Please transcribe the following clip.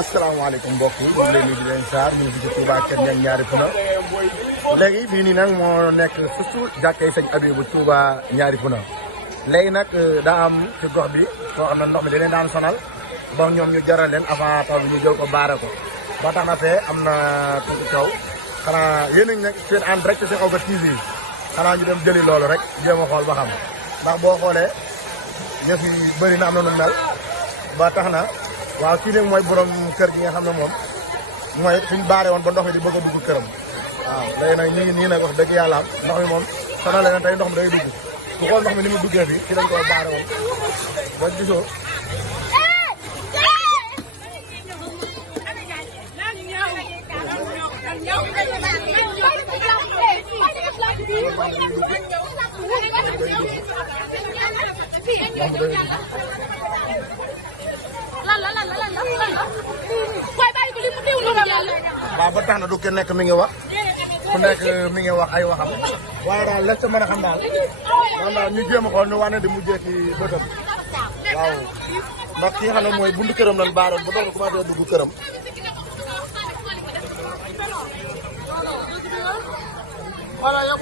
asalaamaaleykum mbokk yi ñu ngi leen di leen saar ñu ngi ci Touba Kër Niang ñaari Puna léegi fii nii nag moo nekk surtout jàkkee sëñ Abibu Touba ñaari Puna léegi nag daa am ci gox bi soo xam ne ndox mi da leen daan sonal ba ñoom ñu jaral leen avant taw bi ñu jël ko baare ko ba tax na fee am na tuuti coow xanaa yéen a ngi nag seen en direct seen Awka TV xanaa ñu dem jëli loolu rek jéem a xool ba xam ndax boo xoolee yëf yi bëri na am na lu mel ba tax na waaw kii nag mooy borom kër gi nga xam ne moom mooy fi ñu baare woon ba ndox mi di bëgg a dugg këram waaw léegi nag ñu ngi nii nag wax dëgg yàlla am ndox mi moom sonal leen tey ndox mi day dugg ku xool ndox mi ni mu duggee fii ci lañ ko baare woon ba gisoo waaw ba tax na du kenn nekk mi ngi wax ku nekk mi ngi wax ay waxam waaye daal la ca mën a xam daal man daal ñu jéem a xool nu wane di mujjee ci bëtam waaw ba ki nga xam ne mooy buntu këram lan baaroon ba doog a commencé dugg këram voilà yow